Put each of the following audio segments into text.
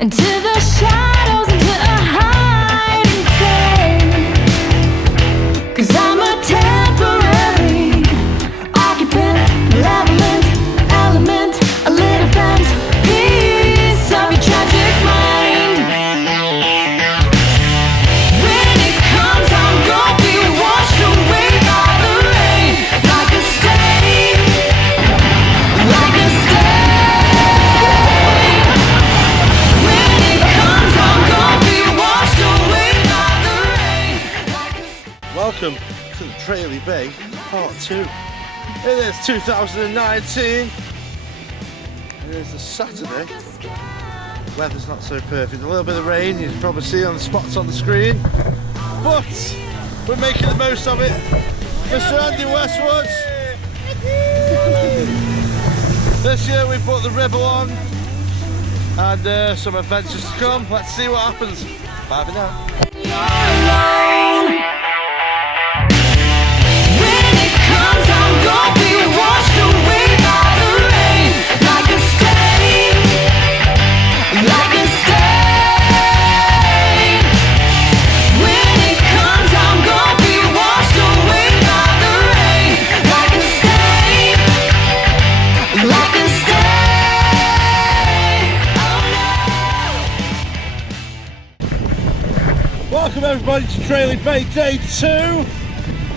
into the shadows, into a hiding place. 'Cause I'm a temporary occupant, malevolent element, a little bent piece of your tragic mind. When it comes, I'm gonna be washed away by the rain, like a stain, like a stain. When it comes, I'm gonna be washed away by the rain, like a stain. Welcome to the Tralee Bay Part 2. It is 2019. It is a Saturday. Weather's not so perfect. A little bit of rain, you can probably see on the spots on the screen. But we're making the most of it. Mr. Andy Westwood. This year we put the ribble on and some adventures to come. Let's see what happens. Bye for now. When it comes, I'm gonna be washed away by the rain, like a stain, like a stain. When it comes, I'm gonna be washed away by the rain, like a stain, like a stain. Oh no. Welcome everybody to Tralee Bay Day 2.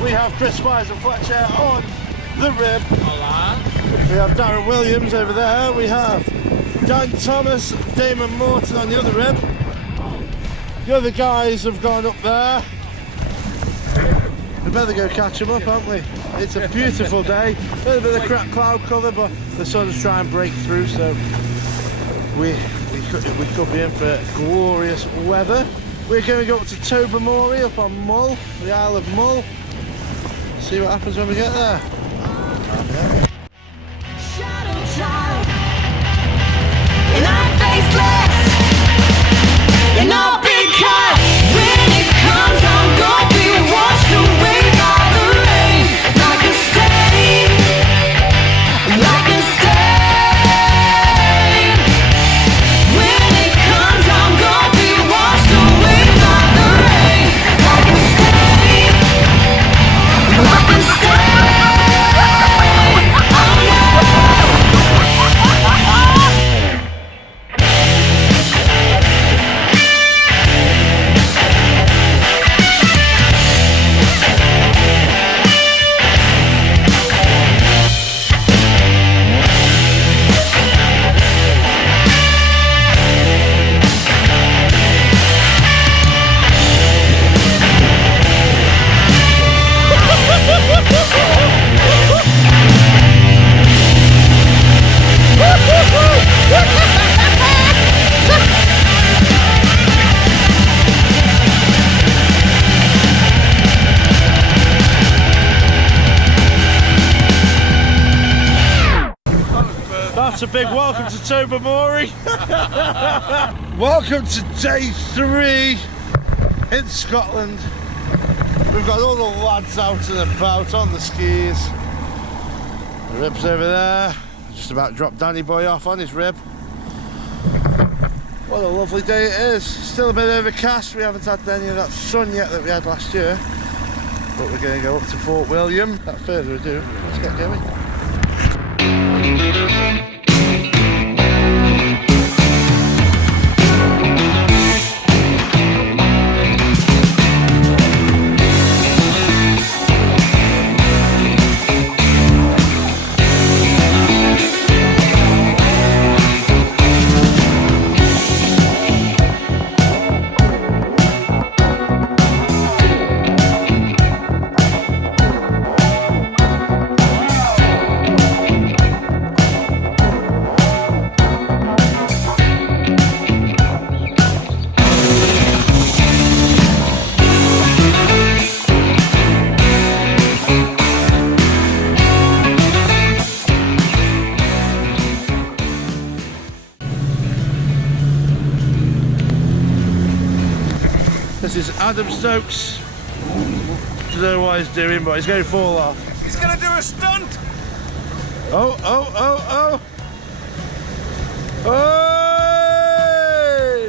We have Chris Myers and Fletcher on the rib. Hola. We have Darren Williams over there. We have Dan Thomas, Damon Morton on the other rib. The other guys have gone up there. We better go catch them up, haven't we? It's a beautiful day. A little bit of crap cloud cover, but the sun's trying to break through, so we could be in for glorious weather. We're going to go up to Tobermory up on Mull, the Isle of Mull. See what happens when we get there. Shadow child, and I'm faceless, and all because when it comes, I'm gonna be washed away by the rain, like a stain, like a stain. When it comes, I'm gonna be washed away by the rain, like a stain, like a stain. That's a big welcome to Tobermory. Welcome to day 3 in Scotland. We've got all the lads out and about on the skis. The rib's over there. Just about dropped Danny boy off on his rib. What a lovely day it is. Still a bit overcast. We haven't had any of that sun yet that we had last year. But we're going to go up to Fort William. Without further ado, let's get going. This is Adam Stokes. I don't know what he's doing, but he's going to fall off. He's gonna do a stunt. Oh, oh, oh, oh. Hey!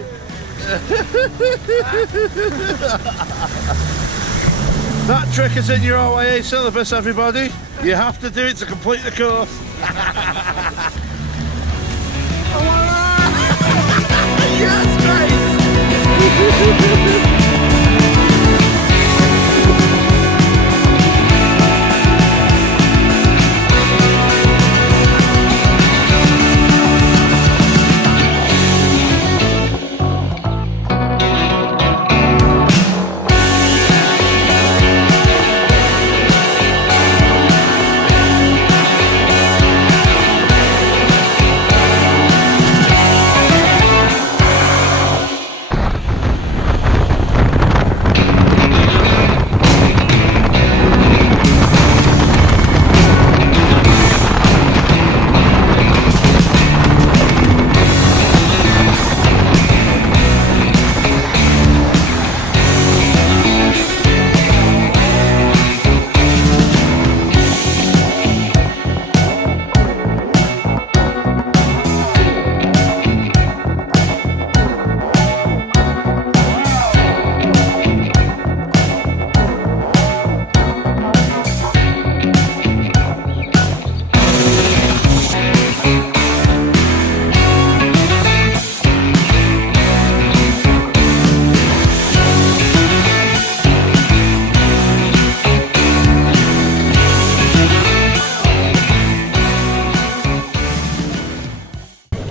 That trick is in your OIA syllabus, everybody. You have to do it to complete the course. Yes, mate!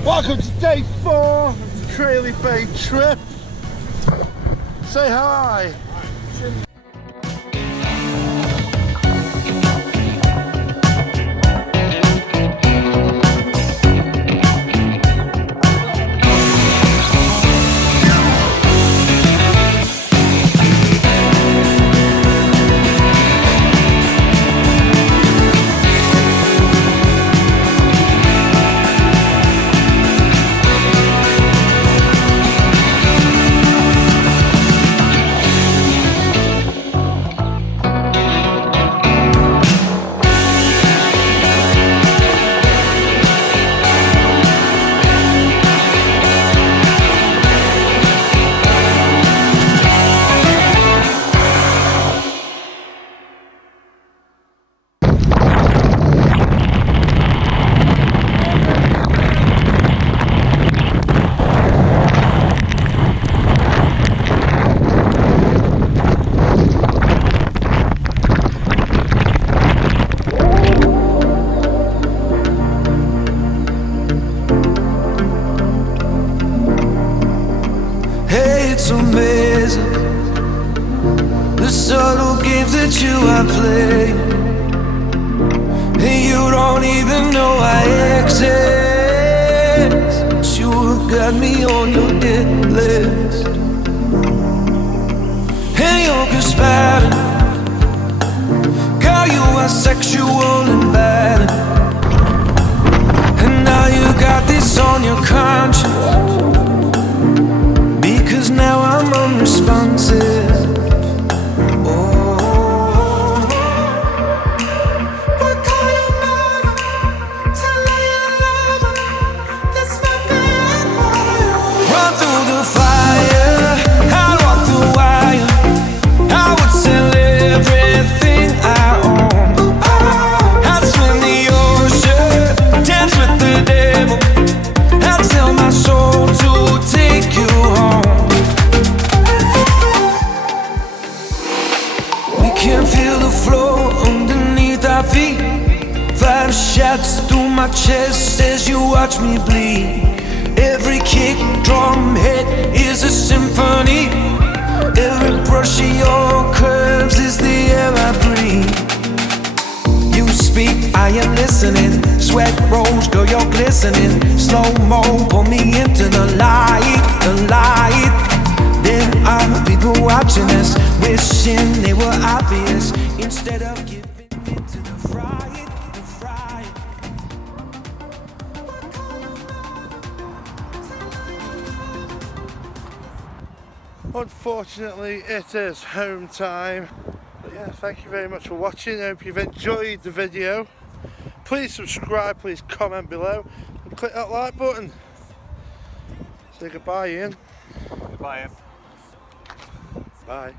Welcome to day 4 of the Tralee Bay trip. Say hi. It's amazing the subtle games that you are playing, and you don't even know I exist. But you have got me on your hit list, and you're conspiring. Girl, you are sexual and bad, and now you got this on your conscience. Because now I'm unresponsive. Oh, but call your mama, tell her you love her. This might be it for you. Run through the fire, I'd walk the wire. I would sell everything I own. I'd swim the ocean, dance with the devil. I'd sell my soul to take you home. Can feel the floor underneath our feet. Fire shouts through my chest as you watch me bleed. Every kick, drum hit is a symphony. Every brush of your curves is the air I breathe. You speak, I am listening. Sweat rolls, girl, you're glistening. Slow-mo, pull me into the light, the light. There are people watching us, wishing they were obvious, instead of giving into the fright, the fright. Unfortunately, it is home time. But yeah, thank you very much for watching. I hope you've enjoyed the video. Please subscribe, please comment below, and click that like button. Say goodbye, Ian. Bye. Bye.